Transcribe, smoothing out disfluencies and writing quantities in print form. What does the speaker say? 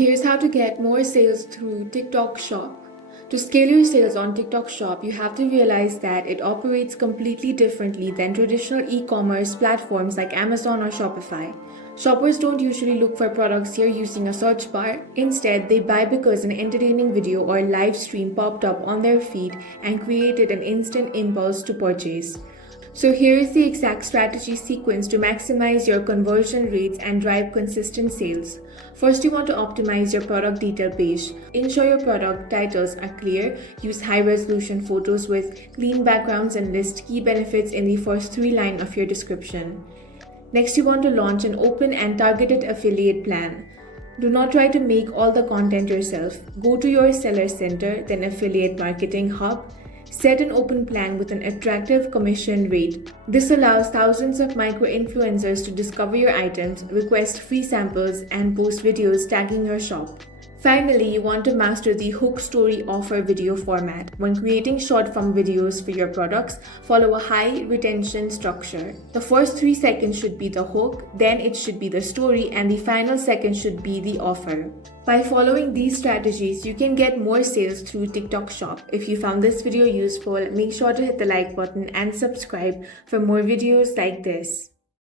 Here's how to get more sales through TikTok Shop. To scale your sales on TikTok Shop, you have to realize that it operates completely differently than traditional e-commerce platforms like Amazon or Shopify. Shoppers don't usually look for products here using a search bar. Instead, they buy because an entertaining video or live stream popped up on their feed and created an instant impulse to purchase. So here is the exact strategy sequence to maximize your conversion rates and drive consistent sales. First, you want to optimize your product detail page. Ensure your product titles are clear. Use high-resolution photos with clean backgrounds and list key benefits in the first 3 lines of your description. Next, you want to launch an open and targeted affiliate plan. Do not try to make all the content yourself. Go to your seller center, then affiliate marketing hub. Set an open plan with an attractive commission rate. This allows thousands of micro-influencers to discover your items, request free samples, and post videos tagging your shop. Finally, you want to master the hook story offer video format. When creating short-form videos for your products, follow a high retention structure. The first 3 seconds should be the hook, then it should be the story, and the final second should be the offer. By following these strategies, you can get more sales through TikTok Shop. If you found this video useful, make sure to hit the like button and subscribe for more videos like this.